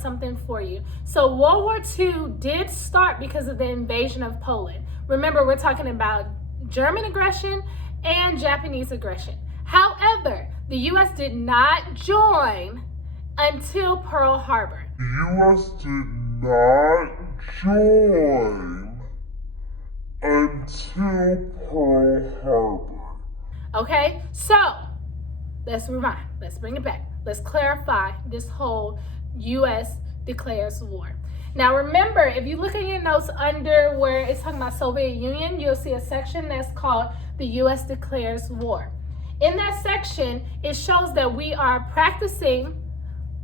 something for you. So World War II did start because of the invasion of Poland. Remember, we're talking about German aggression and Japanese aggression. However, the U.S. did not join until Pearl Harbor. The U.S. did not join until Pearl Harbor. Okay, so let's rewind. Let's bring it back. Let's clarify this whole U.S. declares war. Now remember, if you look at your notes under where it's talking about Soviet Union, you'll see a section that's called the U.S. declares war. In that section, it shows that we are practicing,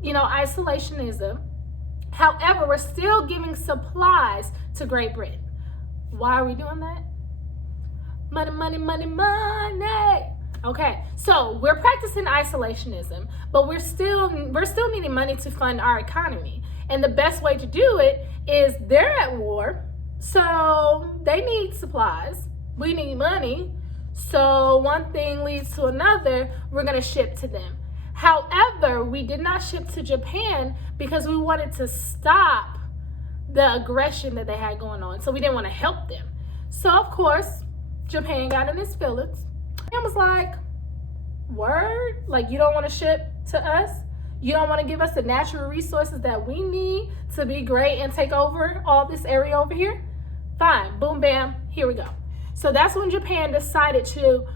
isolationism. However, we're still giving supplies to Great Britain. Why are we doing that? Money, money, money, money. Okay, so we're practicing isolationism, but we're still needing money to fund our economy. And the best way to do it is they're at war, so they need supplies. We need money. So one thing leads to another, we're gonna ship to them. However, we did not ship to Japan because we wanted to stop the aggression that they had going on. So we didn't want to help them. So of course, Japan got in its feelings and was like, word? Like, you don't want to ship to us? You don't want to give us the natural resources that we need to be great and take over all this area over here? Fine, boom, bam, here we go. So that's when Japan decided to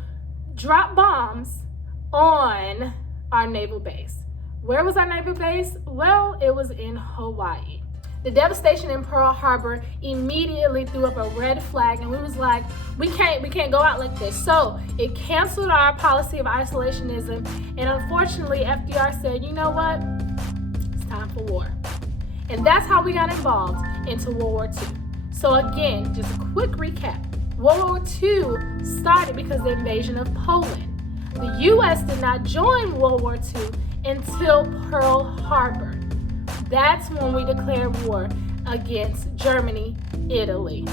drop bombs on our naval base. Where was our naval base? Well, it was in Hawaii. The devastation in Pearl Harbor immediately threw up a red flag, and we was like, we can't go out like this. So it canceled our policy of isolationism, and unfortunately, FDR said, you know what? It's time for war. And that's how we got involved into World War II. So again, just a quick recap. World War II started because of the invasion of Poland. The U.S. did not join World War II until Pearl Harbor. That's when we declared war against Germany, Italy.